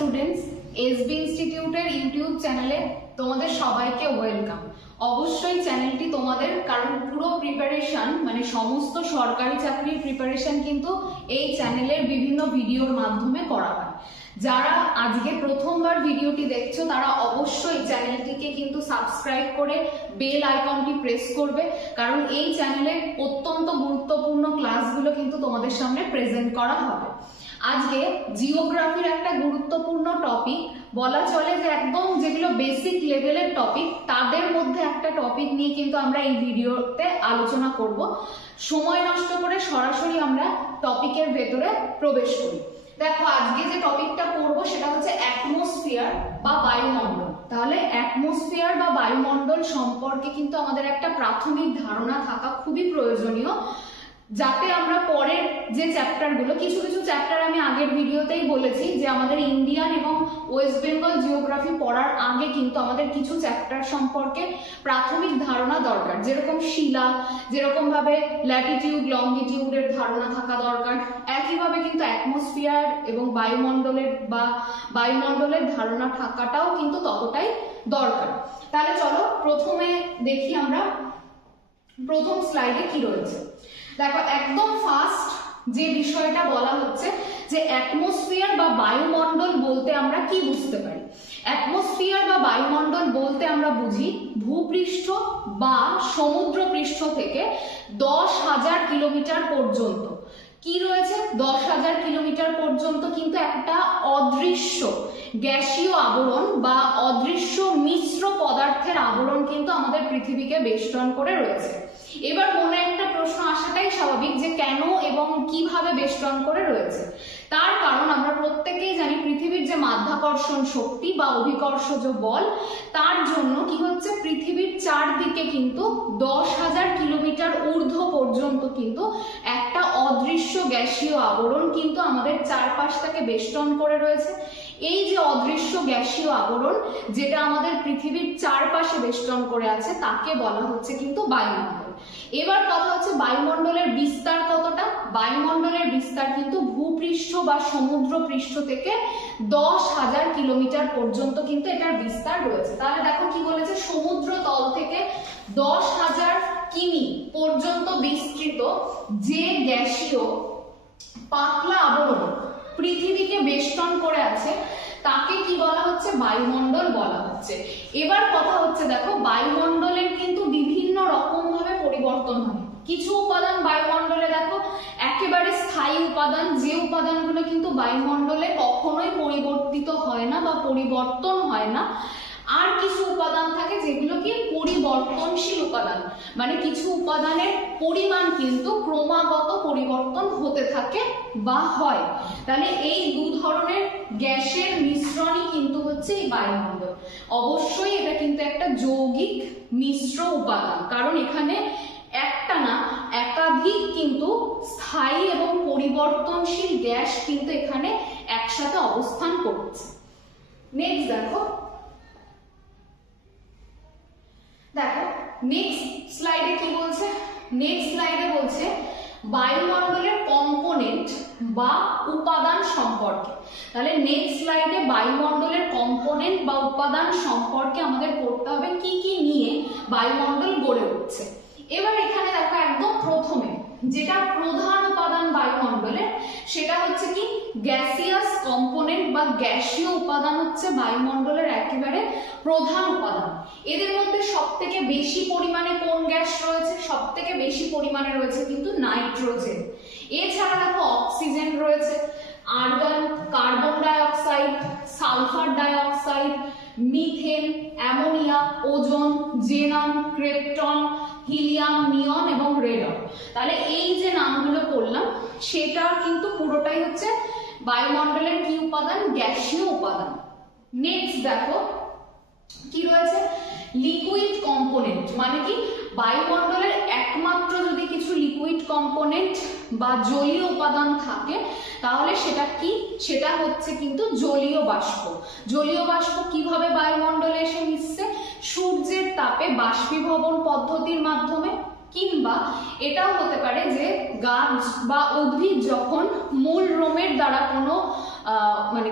Students, SB ইনস্টিটিউটের YouTube চ্যানেলে তোমাদের সবাইকে ওয়েলকাম। অবশ্যই চ্যানেলটি তোমাদের, কারণ পুরো প্রিপারেশন মানে সমস্ত সরকারি চাকরির প্রিপারেশন কিন্তু এই চ্যানেলের বিভিন্ন ভিডিওর মাধ্যমে করা হয়। যারা আজকে প্রথমবার ভিডিওটি দেখছো তারা অবশ্যই চ্যানেলটিকে কিন্তু সাবস্ক্রাইব করে বেল আইকনটি প্রেস করবে, কারণ এই চ্যানেলে অত্যন্ত গুরুত্বপূর্ণ ক্লাসগুলো কিন্তু তোমাদের সামনে প্রেজেন্ট করা হবে। আজকে জিওগ্রাফির একটা গুরুত্বপূর্ণ টপিক, বলা চলে যে একদম যেগুলো বেসিক লেভেলের টপিক তাদের মধ্যে একটা টপিক নিয়ে কিন্তু আমরা এই ভিডিওতে আলোচনা করব। সময় নষ্ট করে সরাসরি আমরা টপিকের ভেতরে প্রবেশ করি। দেখো, আজকে যে টপিকটা পড়বো সেটা হচ্ছে অ্যাটমসফিয়ার বা বায়ুমণ্ডল। তাহলে অ্যাটমসফিয়ার বা বায়ুমণ্ডল সম্পর্কে কিন্তু আমাদের একটা প্রাথমিক ধারণা থাকা খুবই প্রয়োজনীয়, যাতে আমরা পরের যে চ্যাপ্টারগুলো, কিছু চ্যাপ্টার আমি আগের ভিডিওতেই বলেছি যে আমাদের ইন্ডিয়ান এবং ওয়েস্ট বেঙ্গল জিওগ্রাফি পড়ার আগে কিন্তু আমাদের কিছু চ্যাপ্টার সম্পর্কে প্রাথমিক ধারণা দরকার, যেরকম শিলা, যেরকম ভাবে ল্যাটিটিউড লংগিটিউডের ধারণা থাকা দরকার। একইভাবে কিন্তু অ্যাটমসফিয়ার এবং বায়ুমণ্ডলের ধারণা থাকাটাও কিন্তু ততটাই দরকার। তাহলে চলো প্রথমে দেখি আমরা প্রথম স্লাইডে কি রয়েছে। দেখো, একদম ফার্স্ট যে বিষয়টা বলা হচ্ছে যে অ্যাটমসফিয়ার বা বায়ুমণ্ডল বলতে আমরা কি বুঝতে পারি। অ্যাটমসফিয়ার বা বায়ুমণ্ডল বলতে আমরা বুঝি ভূপৃষ্ঠ বা সমুদ্রপৃষ্ঠ থেকে 10,000 কিলোমিটার পর্যন্ত কি রয়েছে, 10,000 কিলোমিটার পর্যন্ত কিন্তু একটা অদৃশ্য গ্যাসীয় আবরণ বা অদৃশ্য মিশ্র পদার্থের আবরণ কিন্তু আমাদের পৃথিবীকে বেষ্টন করে রয়েছে। এবার মনে একটা প্রশ্ন আসাটাই স্বাভাবিক যে কেন এবং কিভাবে বেষ্টন করে রয়েছে। তার কারণ আমরা প্রত্যেকেই জানি পৃথিবীর যে মাধ্যাকর্ষণ শক্তি বা অভিকর্ষজ বল, তার জন্য কি হচ্ছে, পৃথিবীর চারদিকে কিন্তু 10,000 কিলোমিটার ঊর্ধ্ব পর্যন্ত কিন্তু একটা অদৃশ্য গ্যাসীয় আবরণ কিন্তু আমাদের চারপাশটাকে বেষ্টন করে রয়েছে। এই যে অদৃশ্য গ্যাসীয় আবরণ যেটা আমাদের পৃথিবীর চারপাশে বেষ্টন করে আছে তাকে বলা হচ্ছে কিন্তু বায়ুমণ্ডল। এবার কথা হচ্ছে বায়ুমণ্ডলের বিস্তার কতটা। বায়ুমণ্ডলের বিস্তার কিন্তু ভূপৃষ্ঠ বা সমুদ্র পৃষ্ঠ থেকে 10,000 কিলোমিটার পর্যন্ত কিন্তু এটার বিস্তার রয়েছে। তাহলে দেখো কি বলেছে, সমুদ্র তল থেকে 10,000 কিমি পর্যন্ত বিস্তৃত যে গ্যাসীয় পাতলা আবরণ পৃথিবীকে বেষ্টন করে আছে তাকে কি বলা হচ্ছে, বায়ুমণ্ডল বলা হচ্ছে। এবার কথা হচ্ছে, দেখো বায়ুমণ্ডলের কিন্তু বিভিন্ন রকম ভাবে পরিবর্তন হয়। কিছু উপাদান বায়ুমণ্ডলে দেখো একেবারে স্থায়ী উপাদান, যে উপাদানগুলো কিন্তু বায়ুমণ্ডলে কখনোই পরিবর্তিত হয় না বা পরিবর্তন হয় না। আর কিছু উপাদান থাকে যেগুলো কি পরিবর্তনশীল উপাদান, মানে কিছু উপাদানের পরিমাণ কিন্তু ক্রমাগত পরিবর্তন হতে থাকে বা হয়। তাহলে এই দু ধরনের গ্যাসের মিশ্রণই কিন্তু হচ্ছে এই বায়ুমণ্ডল। অবশ্যই এটা কিন্তু একটা যৌগিক মিশ্র উপাদান, কারণ এখানে একটা না একাধিক কিন্তু স্থায়ী এবং পরিবর্তনশীল গ্যাস কিন্তু এখানে একসাথে অবস্থান করছে। নেক্সট দেখো নেক্সট স্লাইডে কি বলছে। নেক্সট স্লাইডে বলছে বায়ুমণ্ডলের কম্পোনেন্ট বা উপাদান সম্পর্কে। তাহলে নেক্সট স্লাইডে বায়ুমণ্ডলের কম্পোনেন্ট বা উপাদান সম্পর্কে আমাদের পড়তে হবে কি কি নিয়ে বায়ুমণ্ডল গড়ে উঠছে। এবার এখানে দেখো একদম প্রথমে যেটা প্রধান উপাদান বায়ুমণ্ডলের সেটা হচ্ছে কি গ্যাসিয়াস কম্পোনেন্ট বা গ্যাসীয় উপাদান হচ্ছে বায়ুমণ্ডলের একেবারে প্রধান উপাদান। এদের মধ্যে সবথেকে বেশি পরিমাণে কোন গ্যাস রয়েছে, সবথেকে বেশি পরিমাণে রয়েছে কিন্তু নাইট্রোজেন। এছাড়া দেখো অক্সিজেন রয়েছে, argon, carbon dioxide, sulphur dioxide, methane, ammonia, ozone, xenon, krypton, helium, neon এবং রেডন। তাহলে এই যে নামগুলো পড়লাম সেটা কিন্তু পুরোটাই হচ্ছে বায়ুমণ্ডলের কি উপাদান, গ্যাসীয় উপাদান। নেক্সট দেখো কি রয়েছে, লিকুইড কম্পোনেন্ট, মানে কি বায়ুমণ্ডলের একমাত্র যদি কিছু লিকুইড কম্পোনেন্ট বা জলীয় উপাদান থাকে তাহলে সেটা কি, সেটা হচ্ছে কিন্তু জলীয় বাষ্প। জলীয় বাষ্প কিভাবে বায়ুমণ্ডলে এসে মিশছে, সূর্যের তাপে বাষ্পীভবন পদ্ধতির মাধ্যমে। কিংবা এটাও হতে পারে যে গাছ বা উদ্ভিদ যখন মূল রোমের দ্বারা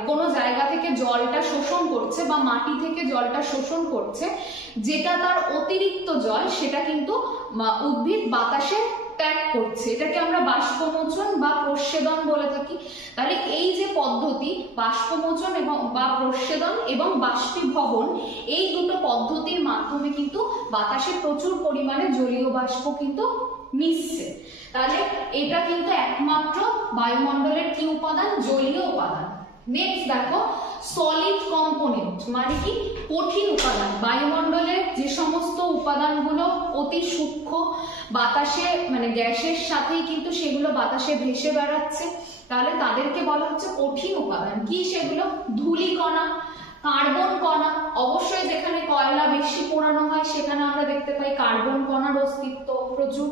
কোনো জায়গা থেকে জলটা শোষণ করছে বা মাটি থেকে জলটা শোষণ করছে, যেটা তার অতিরিক্ত জল সেটা কিন্তু উদ্ভিদ বাতাসে ত্যাগ করছে, এটাকে আমরা বাষ্পমোচন বা প্রস্বেদন বলে থাকি। তাহলে এই যে পদ্ধতি বাষ্পমোচন এবং বা প্রস্বেদন এবং বাষ্পীভবন, এই দুটো পদ্ধতির মাধ্যমে কিন্তু বাতাসে প্রচুর পরিমাণে জলীয় বাষ্প কিন্তু মিশছে। তাহলে এটা কিন্তু একমাত্র বায়ুমণ্ডলের কি উপাদান? জলীয় উপাদান। নেক্সট দেখো সলিড কম্পোনেন্ট মানে কি? কঠিন উপাদান। বায়ুমণ্ডলের যে সমস্ত উপাদানগুলো অতি সূক্ষ্ম, বাতাসে গ্যাসের সাথেই কিন্তু সেগুলো বাতাসে ভেসে বেড়াচ্ছে, তাহলে তাদেরকে বলা হচ্ছে কঠিন উপাদান। কি সেগুলো? ধূলিকণা, কার্বন কণা, অবশ্যই যেখানে কয়লা বেশি পোড়ানো হয় সেখানে আমরা দেখতে পাই কার্বন কণার অস্তিত্ব প্রচুর।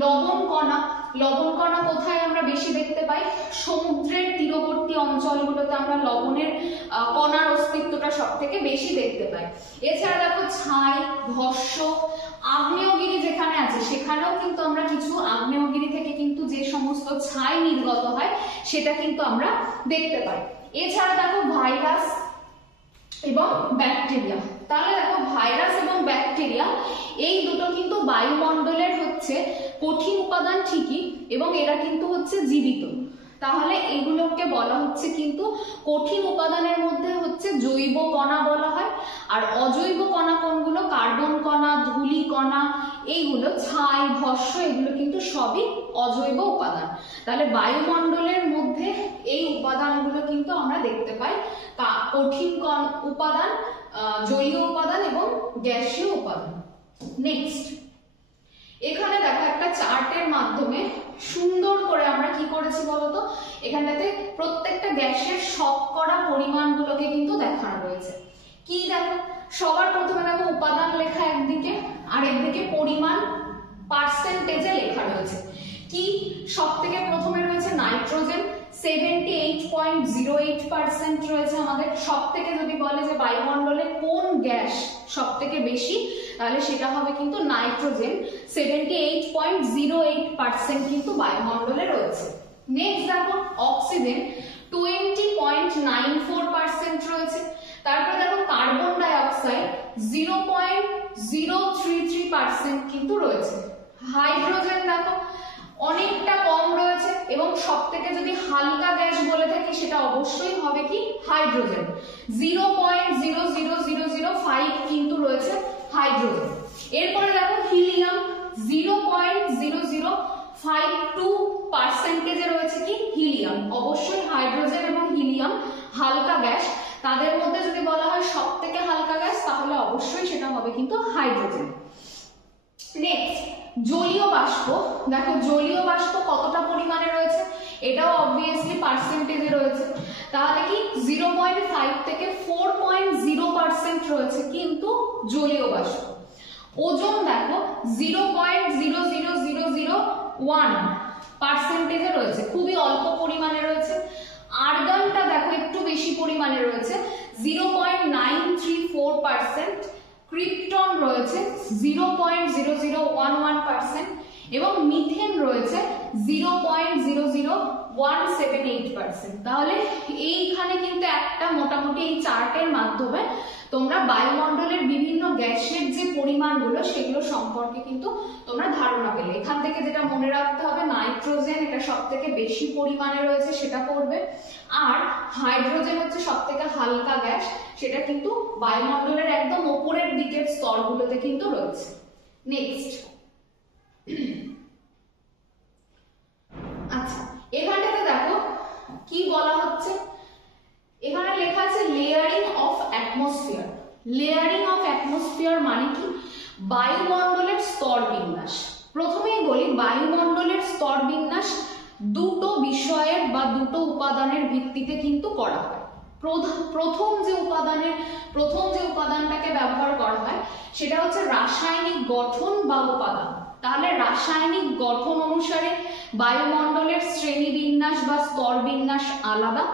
লবণ কণা, লবণ কণা কোথায় আমরা বেশি দেখতে পাই? সমুদ্রের তীরবর্তী অঞ্চলগুলোতে আমরা লবণের কণার অস্তিত্বটা সব থেকে বেশি দেখতে পাই। এছাড়া দেখো ছাই, ভস্য, আগ্নেয়গিরি যেখানে আছে সেখানেও কিন্তু আমরা কিছু আগ্নেয়গিরি থেকে কিন্তু যে সমস্ত ছাই নির্গত হয় সেটা কিন্তু আমরা দেখতে পাই। এছাড়া দেখো ভাইরাস এবং ব্যাকটেরিয়া। তাহলে দেখো ভাইরাস এবং ব্যাকটেরিয়া এই দুটো কিন্তু বায়ুমণ্ডলের হচ্ছে কঠিন উপাদান ঠিকই, এবং এরা কিন্তু হচ্ছে জীবিত। তাহলে এগুলোকে বলা হচ্ছে কিন্তু কঠিন উপাদানের মধ্যে হচ্ছে জৈব কণা বলা হয়। আর অজৈব কণা কোনগুলো? কার্বন কণা, ধূলি কণা, এইগুলো ছাই, ভস্য, এগুলো কিন্তু সবই অজৈব উপাদান। তাহলে বায়ুমণ্ডলের মধ্যে এই উপাদানগুলো কিন্তু আমরা দেখতে পাই, কঠিন উপাদান, জলীয় উপাদান এবং গ্যাসীয় উপাদান। নেক্সট এখানে দেখো একটা চার্টের মাধ্যমে সুন্দর করে আমরা কি করেছি বলতো, এখানটাতে প্রত্যেকটা গ্যাসের শতকরা পরিমাণগুলোকে কিন্তু দেখানো রয়েছে। কি দেখো, সবার প্রথমে দেখো উপাদান লেখা একদিকে, আর একদিকে পরিমাণ পার্সেন্টেজে লেখা রয়েছে। কি সব থেকে প্রথমে রয়েছে নাইট্রোজেন, 78.08% রয়েছে আমাদের। সব থেকে যদি বলে যে বায়ুমণ্ডলে কোন গ্যাস সব থেকে বেশি, তাহলে সেটা হবে কিন্তু নাইট্রোজেন, 78.08% কিন্তু বায়ুমণ্ডলে রয়েছে। নেক্সট দেখো অক্সিজেন 20.94% রয়েছে। তারপরে দেখো কার্বন ডাই অক্সাইড 0.033% কিন্তু রয়েছে। হাইড্রোজেন দেখো অনেকটা কম রয়েছে, এবং সব থেকে যদি হালকা গ্যাস বলে থাকি সেটা অবশ্যই হবে কি? হাইড্রোজেন, 0.00005 কিন্তু রয়েছে হাইড্রোজেন। এরপরে দেখো হিলিয়াম 0.0052% রয়েছে কি? হিলিয়াম। অবশ্যই হাইড্রোজেন এবং হিলিয়াম হালকা গ্যাস, তাদের মধ্যে যদি বলা হয় সব থেকে হালকা গ্যাস তাহলে অবশ্যই সেটা হবে কিন্তু হাইড্রোজেন। নেক্সট জলীয় বাষ্প। দেখো জলীয় বাষ্প কতটা পরিমাণে রয়েছে, এটাও অবভিয়াসলি পার্সেন্টেজে রয়েছে। তাহলে কি 0.5 থেকে 4.0% রয়েছে কিন্তু জলীয় বাষ্প। ওজন দেখো 0.00001% রয়েছে, খুবই অল্প পরিমাণে রয়েছে। আর্গনটা দেখো একটু বেশি পরিমাণে রয়েছে, 0.934%। ক্রিপ্টন রয়েছে 0.0011% এবং মিথেন রয়েছে 0.00178%। তাহলে এইখানে কিন্তু একটা মোটামুটি এই চার্টের মাধ্যমে তোমরা বায়ুমণ্ডলের বিভিন্ন গ্যাসের যে পরিমাণগুলো সেগুলো সম্পর্কে কিন্তু তোমরা ধারণা পেলে। এখান থেকে যেটা মনে রাখতে হবে, নাইট্রোজেন এটা সব থেকে বেশি পরিমাণে রয়েছে সেটা পড়বে, আর হাইড্রোজেন হচ্ছে সব থেকে হালকা গ্যাস, সেটা কিন্তু বায়ুমণ্ডলের একদম উপরের দিকের স্তরগুলোতে কিন্তু রয়েছে। নেক্সট আচ্ছা এখানটাতে দেখো কি বলা হচ্ছে, এখানে লেখা আছে layering of atmosphere. Layering of atmosphere মানে কি? বায়ুমণ্ডলের স্তর বিন্যাস। প্রথমেই বলি বায়ুমণ্ডলের স্তর বিন্যাস দুটো বিষয়ের বা দুটো উপাদানের ভিত্তিতে কিন্তু করা হয়। প্রথম যে উপাদানটাকে ব্যবহার করা হয় সেটা হচ্ছে রাসায়নিক গঠন বা উপাদান। তাহলে রাসায়নিক গঠন অনুসারে বায়ুমণ্ডলের শ্রেণীবিন্যাস বা স্তর বিন্যাস আলাদা।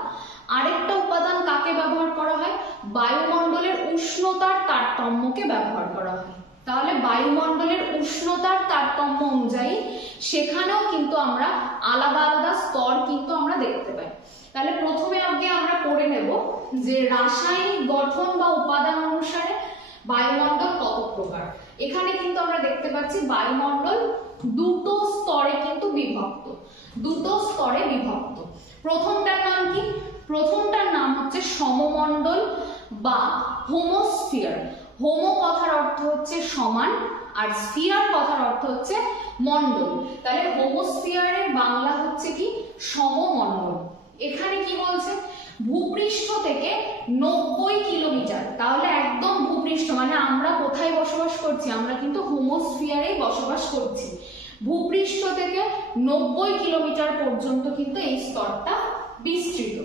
আরেকটা উপাদান কাকে ব্যবহার করা হয়? বায়ুমণ্ডলের উষ্ণতার তারতম্যকে ব্যবহার করা হয়। তাহলে বায়ুমণ্ডলের উষ্ণতার তারতম্য অনুযায়ী সেখানেও কিন্তু আমরা আলাদা আলাদা স্তর কিন্তু আমরা দেখতে পাই। তাহলে প্রথমে আগে আমরা পড়ে নেব যে রাসায়নিক গঠন বা উপাদান অনুসারে বায়ুমণ্ডল কত প্রকার। এখানে কিন্তু আমরা দেখতে পাচ্ছি বায়ুমণ্ডল দুটো স্তরে কিন্তু বিভক্ত, দুটো স্তরে বিভক্ত। প্রথমটার নাম কি? প্রথমটার নাম হচ্ছে সমমণ্ডল বা হোমোস্ফিয়ার। হোমো কথার অর্থ হচ্ছে সমান, আর স্ফিয়ার কথার অর্থ হচ্ছে মণ্ডল। তাহলে হোমোস্ফিয়ারের বাংলা হচ্ছে কি? সমমণ্ডল। এখানে কি বলছে? ভূপৃষ্ঠ থেকে 90 কিলোমিটার, তাহলে একদম ভূপৃষ্ঠ মানে আমরা কোথায় বসবাস করছি? আমরা কিন্তু হোমোস্ফিয়ারেই বসবাস করছি। ভূপৃষ্ঠ থেকে 90 কিলোমিটার পর্যন্ত কিন্তু এই স্তরটা বিস্তৃত।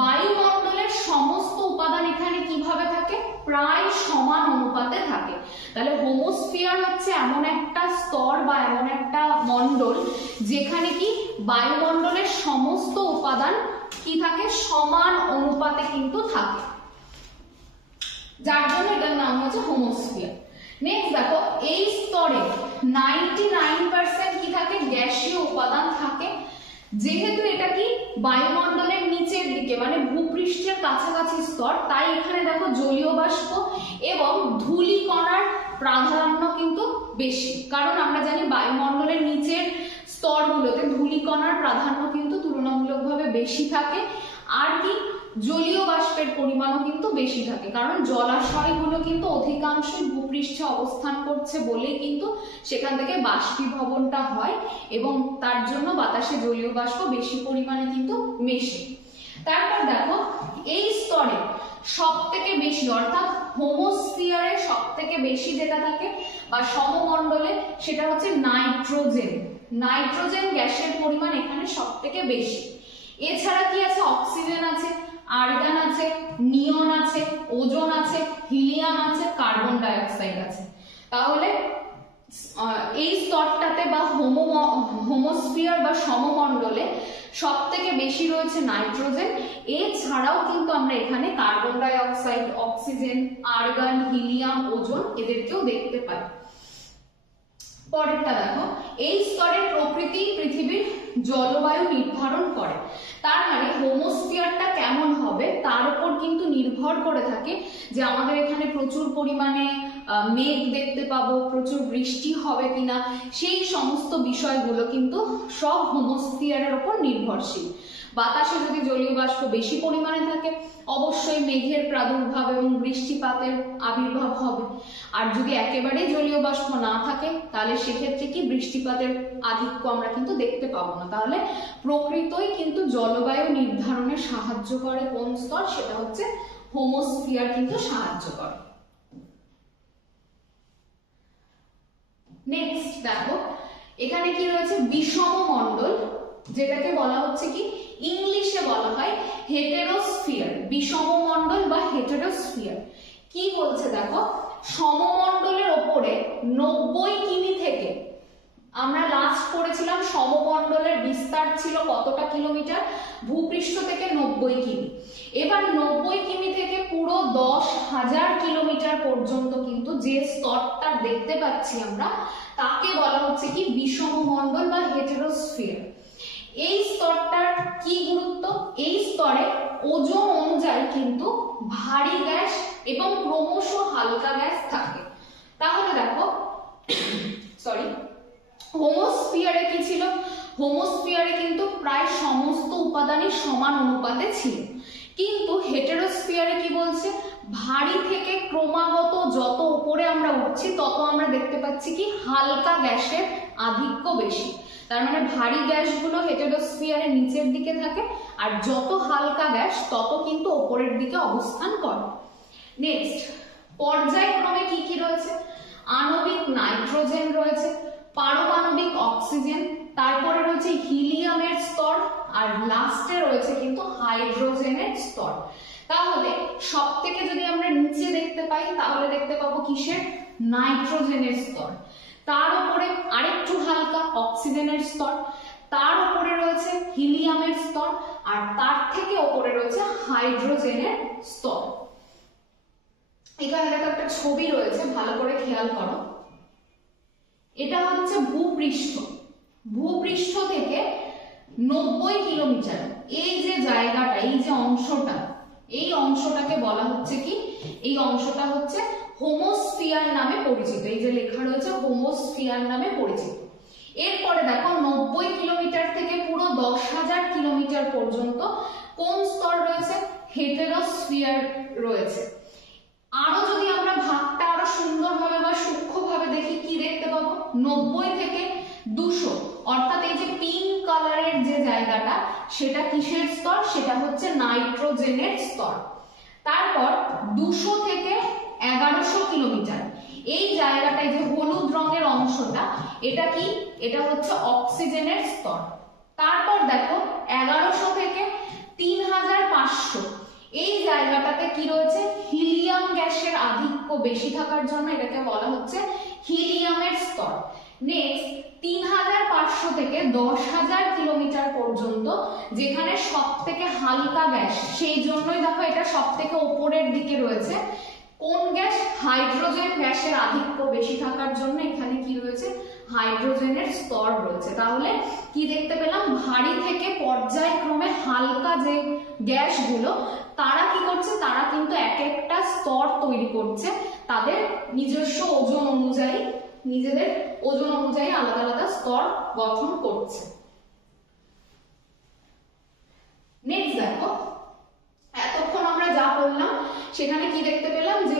বায়ুমণ্ডলের সমস্ত উপাদান এখানে কিভাবে থাকে? প্রায় সমান অনুপাতে থাকে। তাহলে হোমোস্ফিয়ার হচ্ছে এমন একটা স্তর বা এমন একটা মণ্ডল যেখানে কি বায়ুমণ্ডলের সমস্ত উপাদান কি থাকে? সমান অনুপাতে কিন্তু থাকে, যার জন্য এটার নাম হচ্ছে হোমোস্ফিয়ার। নেক্সট দেখো, এই স্তরে 99% কি থাকে? গ্যাসীয় উপাদান থাকে। যেহেতু এটা কি বায়ুমণ্ডলের নিচের দিকে মানে ভূপৃষ্ঠের কাছাকাছি স্তর, তাই এখানে দেখো জলীয় বাষ্প এবং ধূলিকণার প্রাধান্য কিন্তু বেশি। কারণ আমরা জানি বায়ুমণ্ডলের নিচের স্তরগুলোতে ধূলিকণার প্রাধান্য কিন্তু তুলনামূলকভাবে বেশি থাকে, আর কি জলীয় বাষ্পের পরিমাণও কিন্তু বেশি থাকে। কারণ জলাশয়গুলো কিন্তু অধিকাংশই ভূপৃষ্ঠে অবস্থান করছে বলেই কিন্তু সেখান থেকে বাষ্পীভবনটা হয় এবং তার জন্য বাতাসে জলীয় বাষ্প বেশি পরিমাণে কিন্তু মেশে। তারপর দেখো, এই স্তরে সব থেকে বেশি অর্থাৎ হোমোস্ফিয়ারে সব থেকে বেশি যেটা থাকে বা সমমণ্ডলে সেটা হচ্ছে নাইট্রোজেন। নাইট্রোজেন গ্যাসের পরিমাণ এখানে সব থেকে বেশি। এছাড়া কি আছে? অক্সিজেন আছে, আর্গন আছে, নিয়ন আছে, ওজোন আছে, হিলিয়াম আছে, কার্বন ডাই অক্সাইড আছে। তাহলে এই স্তরটাতে বা হোমোস্ফিয়ার বা সমমণ্ডলে সব থেকে বেশি রয়েছে নাইট্রোজেন। এছাড়াও কিন্তু আমরা এখানে carbon dioxide, oxygen, argon, helium, ozone এদেরকেও দেখতে পাই। পরেরটা দেখো, এই স্তরের প্রকৃতি পৃথিবীর জলবায়ু নির্ধারণ করে। তার মানে হোমোস্ফিয়ারটা কেমন হবে তার উপর কিন্তু নির্ভর করে থাকে যে আমাদের এখানে প্রচুর পরিমাণে মেঘ দেখতে পাবো, প্রচুর বৃষ্টি হবে কিনা, সেই সমস্ত বিষয়গুলো কিন্তু সব হোমোস্ফিয়ারের উপর নির্ভরশীল। বাতাসে যদি জলীয় বাষ্প বেশি পরিমাণে থাকে অবশ্যই মেঘের প্রাদুর্ভাব এবং বৃষ্টিপাতের আবির্ভাব হবে, আর যদি একেবারে জলীয় বাষ্প না থাকে তাহলে সেক্ষেত্রে কি বৃষ্টিপাতের আধিক্য আমরা কিন্তু দেখতে পাবো না। তাহলে প্রকৃতই কিন্তু জলবায়ু নির্ধারণে সাহায্য করে কোন স্তর? সেটা হচ্ছে হোমোস্ফিয়ার কিন্তু সাহায্য করে। নেক্সট দেখো, এখানে কি রয়েছে? বিষম মণ্ডল, যেটাকে বলা হচ্ছে কি ইংলিশে বলা হয় হেটেরোস্ফিয়ার। বিষম মণ্ডল বা হেটেরোস্ফিয়ার কি বলছে দেখো, সমমণ্ডলের ওপরে 90 কিমি থেকে, আমরা লাস্ট পড়েছিলাম সমমণ্ডলের বিস্তার ছিল কতটা কিলোমিটার? ভূপৃষ্ঠ থেকে 90 কিমি। এবার 90 কিমি থেকে পুরো 10,000 কিলোমিটার পর্যন্ত কিন্তু যে স্তরটা দেখতে পাচ্ছি আমরা তাকে বলা হচ্ছে কি বিষম মণ্ডল বা হেটেরোস্ফিয়ার। এই স্তরটার কি গুরুত্ব? এই স্তরে ওজন অনুযায়ী কিন্তু ভারী গ্যাস এবং ক্রমশ হালকা গ্যাস থাকে। তাহলে দেখো হোমোস্ফিয়ারে কি ছিল? হোমোস্ফিয়ারে কিন্তু প্রায় সমস্ত উপাদানই সমান অনুপাতে ছিল, কিন্তু হেটেরোস্ফিয়ারে কি বলছে? ভারী থেকে ক্রমাগত যত উপরে আমরা উঠছি তত আমরা দেখতে পাচ্ছি কি হালকা গ্যাসের আধিক্য বেশি। তার মানে ভারী গ্যাসগুলো হেটেরোস্ফিয়ারের নিচের দিকে থাকে, আর যত হালকা গ্যাস তত কিন্তু উপরের দিকে অবস্থান করে। নেক্সট, পর্যায়ক্রমে কি কি রয়েছে? আণবিক নাইট্রোজেন রয়েছে, পারমাণবিক অক্সিজেন, তারপরে রয়েছে হিলিয়ামের স্তর, আর লাস্টে রয়েছে কিন্তু হাইড্রোজেনের স্তর। তাহলে সব থেকে যদি আমরা নিচে দেখতে পাই তাহলে দেখতে পাবো কিসের? নাইট্রোজেনের স্তর। তার উপরে আরেকটু হালকা অক্সিজেনের স্তর, তার উপরে রয়েছে হিলিয়ামের স্তর, আর তার থেকে উপরে রয়েছে হাইড্রোজেনের স্তর। এখানে দেখো একটা ছবি রয়েছে, ভালো করে খেয়াল করো। এটা হচ্ছে ভূপৃষ্ঠ, ভূপৃষ্ঠ থেকে 90 কিলোমিটার এই যে জায়গাটা, এই যে অংশটা, এই অংশটাকে বলা হচ্ছে কি, এই অংশটা হচ্ছে হোমোস্ফিয়ার নামে পরিচিত। এই যে লেখা রয়েছে হোমোস্ফিয়ার নামে পরিচিত। এরপরে দেখো 90 কিলোমিটার থেকে পুরো 10,000 কিলোমিটার পর্যন্ত কোন স্তর রয়েছে? হেটেরোস্ফিয়ার রয়েছে। আরো যদি আমরা ভাগটা আরো সুন্দরভাবে বা সূক্ষ্মভাবে দেখি, কি দেখতে পাবো? 90 থেকে 200, অর্থাৎ এই যে পিঙ্ক কালারের যে জায়গাটা, সেটা কিসের স্তর? সেটা হচ্ছে নাইট্রোজেনের স্তর। তারপর 200 থেকে 1100 কিলোমিটার এই জায়গাটায় যে হলুদ রঙের অংশটা, এটা কি? এটা হচ্ছে অক্সিজেনের স্তর। তারপর দেখো 1100 থেকে 3500 এই জায়গাটাতে কি রয়েছে? হিলিয়াম গ্যাসের আধিক্য বেশি থাকার জন্য এটাকে বলা হচ্ছে হিলিয়ামের স্তর। নেক্সট 3500 থেকে 10,000 কিলোমিটার পর্যন্ত যেখানে সব থেকে হালকা গ্যাস, সেই জন্যই দেখো এটা সব থেকে উপরের দিকে রয়েছে। কোন গ্যাস? হাইড্রোজেন গ্যাসের আধিক্য বেশি থাকার জন্য এখানে কি রয়েছে? হাইড্রোজেনের স্তর রয়েছে। তাহলে কি দেখতে পেলাম? ভারী থেকে পর্যায়ক্রমে হালকা যে গ্যাসগুলো, তারা কি করছে? তারা কিন্তু এক একটা স্তর তৈরি করছে, তাদের নিজস্ব ওজন অনুযায়ী, নিজেদের ওজন অনুযায়ী আলাদা আলাদা স্তর গঠন করছে। নেক্সট দেখো, এতক্ষণ আমরা যা বললাম সেখানে কি দেখতে পেলাম? যে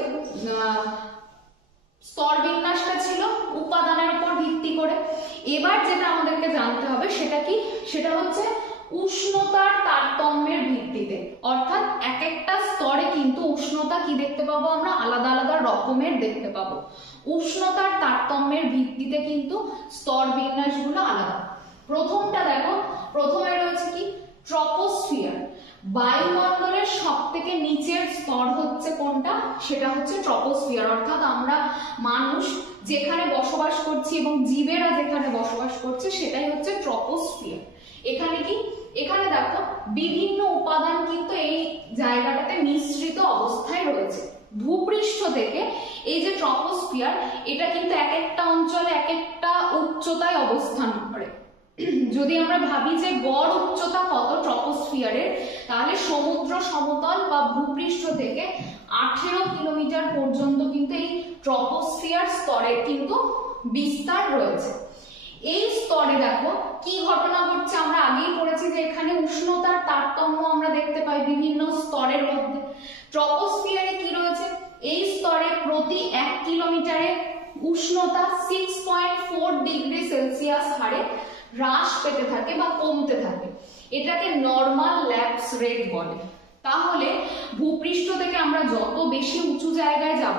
স্তর বিন্যাসটা ছিল উপাদানের উপর ভিত্তি করে। এবার যেটা আমাদেরকে জানতে হবে সেটা কি? সেটা হচ্ছে উষ্ণতার তারতম্যের ভিত্তিতে, অর্থাৎ এক একটা স্তরে কিন্তু উষ্ণতা কি দেখতে পাবো? আমরা আলাদা আলাদা রকমের দেখতে পাবো। উষ্ণতার তারতম্যের ভিত্তিতে কিন্তু স্তর বিন্যাসগুলো আলাদা। প্রথমটা দেখো, প্রথমে রয়েছে কি? ট্রপোস্ফিয়ার। বায়ুমণ্ডলের সব থেকে নিচের স্তর হচ্ছে কোনটা? সেটা হচ্ছে ট্রপোস্ফিয়ার। অর্থাৎ আমরা মানুষ যেখানে বসবাস করছি এবং জীবেরা যেখানে বসবাস করছে সেটাই হচ্ছে ট্রপোস্ফিয়ার। এখানে কি? এখানে দেখো বিভিন্ন উপাদান কিন্তু এই জায়গাটাতে মিশ্রিত অবস্থায় রয়েছে। ভূপৃষ্ঠ থেকে এই যে ট্রপোস্ফিয়ার, এটা কিন্তু এক একটা অঞ্চলে এক একটা উচ্চতায় অবস্থান করে। যদি আমরা ভাবি যে গড় উচ্চতা কত ট্রপোস্ফিয়ারের, তাহলে সমুদ্র সমতল বা ভূপৃষ্ঠ থেকে 18 কিলোমিটার পর্যন্ত কিন্তু এই ট্রপোস্ফিয়ার স্তরের কিন্তু বিস্তার রয়েছে। এই স্তরে দেখো কি ঘটনা ঘটছে? আমরা আগেই পড়েছি যে এখানে উষ্ণতার তারতম্য আমরা দেখতে পাই বিভিন্ন স্তরের মধ্যে। ট্রপোস্ফিয়ারে কি রয়েছে? এই স্তরে প্রতি 1 কিলোমিটারে উষ্ণতা 6.4 ডিগ্রি সেলসিয়াস হারে হ্রাস পেতে থাকে বা কমতে থাকে। এটাকে নরমাল ল্যাপস রেট বলে। তাহলে ভূপৃষ্ঠ থেকে আমরা যত বেশি উঁচু জায়গায় যাব,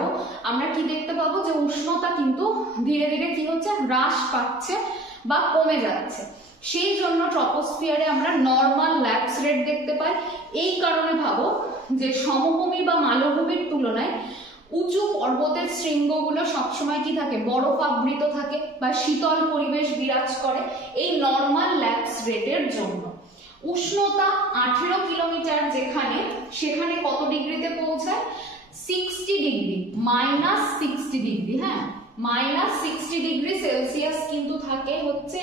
আমরা কি দেখতে পাবো? যে উষ্ণতা কিন্তু ধীরে ধীরে কি হচ্ছে? হ্রাস পাচ্ছে বা কমে যাচ্ছে। সেই জন্য ট্রপোস্ফিয়ারে আমরা নরমাল ল্যাপস রেট দেখতে পাই। এই কারণে ভাবো যে সমভূমি বা মালভূমির তুলনায় উঁচু পর্বতের শৃঙ্গগুলো সবসময় কি থাকে? বরফাবৃত থাকে বা শীতল পরিবেশ বিরাজ করে এই নরমাল ল্যাপস রেটের জন্য। উষ্ণতা 18 কিলোমিটার যেখানে, সেখানে কত ডিগ্রিতে পৌঁছায়? 60 ডিগ্রি, -60 ডিগ্রি। হ্যাঁ, -60 ডিগ্রি সেলসিয়াস কিন্তু থাকে হচ্ছে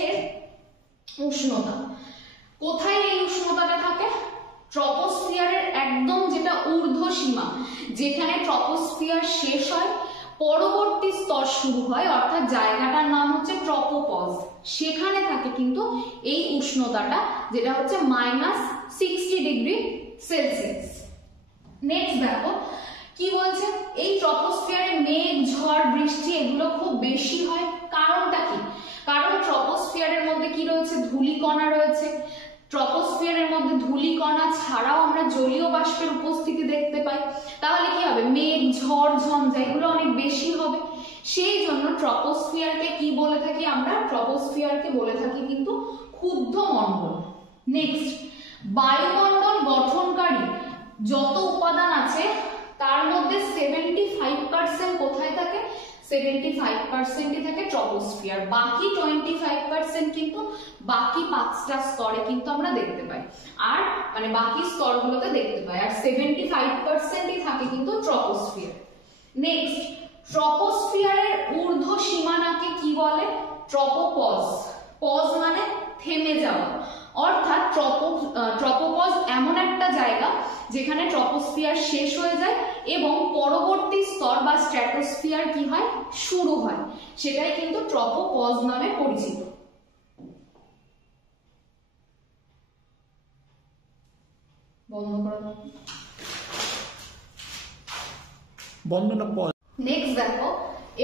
উষ্ণতা। কোথায় এই উষ্ণতাটা থাকে? ট্রপোস্ফিয়ারের একদম যেটা ঊর্ধ্ব সীমা, যেখানে ট্রপোস্ফিয়ার শেষ হয়, পরবর্তী স্তর শুরু হয়, অর্থাৎ জায়গাটার নাম হচ্ছে ট্রপোপজ। সেখানে থাকে কিন্তু এই উষ্ণতাটা, যেটা হচ্ছে -60 ডিগ্রি সেলসিয়াস। নেক্সট দেখো কি বলছে? এই ট্রপোস্ফিয়ারে মেঘ, ঝড়, বৃষ্টি এগুলো খুব বেশি হয়। কারণটা কি? কারণ ট্রপোস্ফিয়ারের মধ্যে কি রয়েছে? ধূলিকণা রয়েছে। ট্রপোস্ফিয়ারের মধ্যে ধূলিকণা ছাড়াও আমরা জলীয় বাষ্পের উপস্থিতি দেখতে পাই। তাহলে কি হবে? মেঘ, ঝড়, ঝঞ্ঝা এগুলো অনেক বেশি হবে। সেই জন্য ট্রপোস্ফিয়ারকে কি বলে থাকি আমরা? ট্রপোস্ফিয়ারকে বলে থাকি কিন্তু ক্ষুব্ধ মণ্ডল। নেক্সট, বায়ুমণ্ডল গঠনকারী যত উপাদান আছে তার মধ্যে 75% কোথায় থাকে? 75% থাকে ট্রপোস্ফিয়ার। বাকি 25% কিন্তু বাকি 5টা স্তরে কিন্তু আমরা দেখতে পাই, আর মানে বাকি স্তরগুলোতে দেখতে পাই। আর 75%ই থাকে কিন্তু ট্রপোস্ফিয়ার। নেক্সট, ট্রপোস্ফিয়ারের ঊর্ধ্ব সীমানাকে কি বলে? ট্রপোপজ। পজ মানে থেমে যাওয়া, অর্থাৎ ট্রপোপজ এমন একটা জায়গা যেখানে ট্রপোস্ফিয়ার শেষ হয়ে যায় এবং পরবর্তী স্তর বা স্ট্র্যাটোস্ফিয়ার কি হয়? শুরু হয়। সেটাই কিন্তু ট্রপোপজ নামে পরিচিত। নেক্সট দেখো,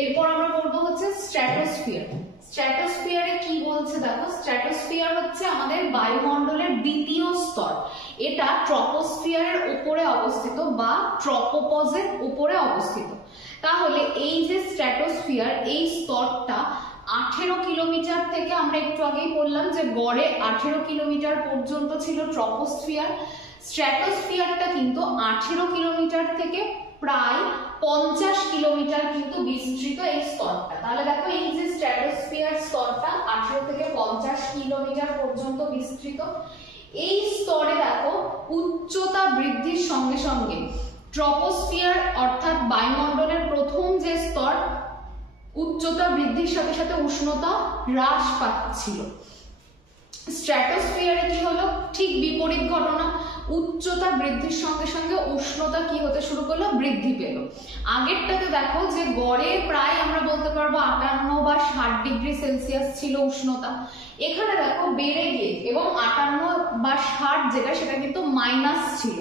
এরপর আমরা পড়বো হচ্ছে স্ট্র্যাটোস্ফিয়ার। স্ট্র্যাটোস্ফিয়ারে কি বলছে দেখো, স্ট্র্যাটোস্ফিয়ার হচ্ছে আমাদের বায়ুমণ্ডলের দ্বিতীয় স্তর। এটা ট্রপোস্ফিয়ারের উপরে অবস্থিত বা ট্রপোপজের উপরে অবস্থিত। তাহলে এই যে স্ট্র্যাটোস্ফিয়ার, এই স্তরটা 18 কিলোমিটার থেকে, আমরা একটু আগেই বললাম যে গড়ে 18 কিলোমিটার পর্যন্ত ছিল ট্রপোস্ফিয়ার। স্ট্র্যাটোস্ফিয়ারটা কিন্তু 18 কিলোমিটার থেকে প্রায় 50 কিলোমিটার কিন্তু বিস্তৃত এই স্তরটা। তাহলে দেখো, এই যে স্ট্র্যাটোস্ফিয়ার স্তরটা 18 থেকে 50 কিলোমিটার পর্যন্ত বিস্তৃত। এই স্তরে দেখো উচ্চতা বৃদ্ধির সঙ্গে সঙ্গে ট্রপোস্ফিয়ার অর্থাৎ বায়ুমণ্ডলের প্রথম যে স্তর, উচ্চতা বৃদ্ধির সাথে সাথে উষ্ণতা হ্রাস পাচ্ছিল। স্ট্র্যাটোস্ফিয়ারে কি হলো? ঠিক বিপরীত ঘটনা। উচ্চতা বৃদ্ধির সঙ্গে সঙ্গে উষ্ণতা কি হতে শুরু করলো? বৃদ্ধি পেল। আগেরটাতে দেখো যে গড়ে প্রায় আমরা বলতে পারবো 58 বা 60 ডিগ্রি সেলসিয়াস ছিল উষ্ণতা। এখানে দেখো বেড়ে গিয়ে, এবং 58 বা 60 যেটা, সেটা কিন্তু মাইনাস ছিল,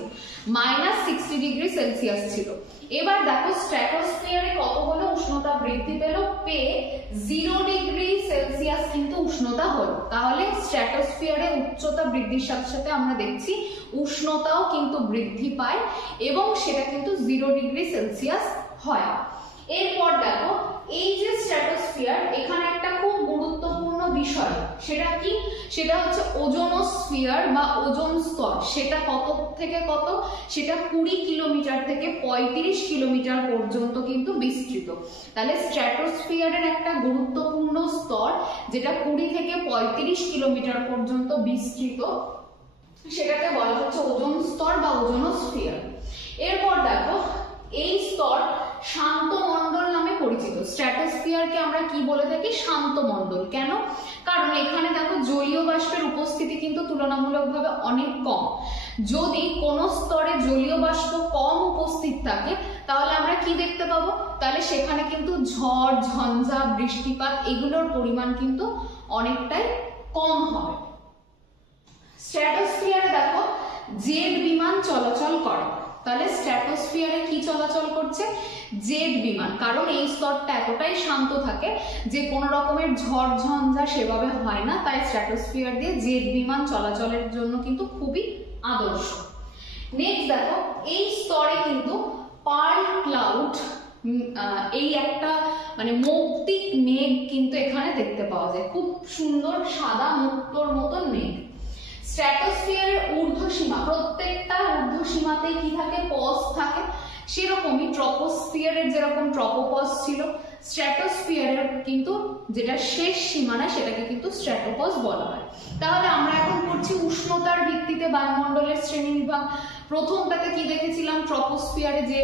-60 ডিগ্রি সেলসিয়াস ছিল। এবার দেখো স্ট্র্যাটোস্ফিয়ারে কত হলো? উষ্ণতা বৃদ্ধি পেল, পেয়ে 0 ডিগ্রি সেলসিয়াস কিন্তু উষ্ণতা হলো। তাহলে স্ট্র্যাটোস্ফিয়ারে উচ্চতা বৃদ্ধির সাথে সাথে আমরা দেখছি উষ্ণতাও কিন্তু বৃদ্ধি পায় এবং সেটা কিন্তু 0 ডিগ্রি সেলসিয়াস হয়। এরপর দেখো, এই যে স্ট্র্যাটোস্ফিয়ার, এখানে একটা খুব গুরুত্বপূর্ণ বিষয়, সেটা কি? সেটা হচ্ছে ওজোনোস্ফিয়ার বা ওজোন স্তর। সেটা কত থেকে কত? সেটা 20 কিলোমিটার থেকে 35 কিলোমিটার পর্যন্ত কিন্তু বিস্তৃত। তাহলে স্ট্র্যাটোস্ফিয়ারের একটা গুরুত্বপূর্ণ স্তর যেটা 20 থেকে 35 কিলোমিটার পর্যন্ত বিস্তৃত, সেটাকে বলা হচ্ছে ওজোন স্তর বা ওজোনোস্ফিয়ার। এরপর দেখো, এই স্তর শান্ত মণ্ডল নামে পরিচিত। স্ট্র্যাটোস্ফিয়ারকে আমরা কি বলে থাকি? শান্ত মণ্ডল। কেন? কারণ এখানে দেখো জলীয় বাষ্পের উপস্থিতি কিন্তু তুলনামূলকভাবে অনেক কম। যদি কোনো স্তরে জলীয় বাষ্প কম উপস্থিত থাকে তাহলে আমরা কি দেখতে পাবো? তাহলে সেখানে কিন্তু ঝড়, ঝঞ্ঝা, বৃষ্টিপাত এগুলোর পরিমাণ কিন্তু অনেকটাই কম হবে। স্ট্র্যাটোস্ফিয়ারে দেখো জেট বিমান চলাচল করে। তাহলে স্ট্র্যাটোস্ফিয়ারে কি চলাচল করছে? জেট বিমান। কারণ এই স্তরটা এতটাই শান্ত থাকে যে কোনো রকমের ঝড় ঝঞ্ঝা সেভাবে হয় না, তাই স্ট্র্যাটোস্ফিয়ার দিয়ে জেট বিমান চলাচলের জন্য কিন্তু খুবই আদর্শ। নেক্সট দেখো, এই স্তরে কিন্তু পার্ল ক্লাউড, এই একটা মানে মৌক্তিক মেঘ কিন্তু এখানে দেখতে পাওয়া যায়। খুব সুন্দর সাদা মুক্তোর মতন মেঘ। স্ট্র্যাটোস্ফিয়ারের ঊর্ধ্বসীমা, প্রত্যেকটা ঊর্ধ্বসীমাতেই কি থাকে? পজ থাকে। সেরকমই ট্রপোস্ফিয়ারের যেরকম ট্রপোপজ ছিল, স্ট্র্যাটোস্ফিয়ারের কিন্তু যেটা শেষ সীমানা সেটাকে কিন্তু স্ট্র্যাটোপজ বলা হয়। তাহলে আমরা এখন করছি উষ্ণতার ভিত্তিতে বায়ুমণ্ডলের শ্রেণীবিভাগ। প্রথমটাতে কি দেখেছিলাম? ট্রপোস্ফিয়ারে যে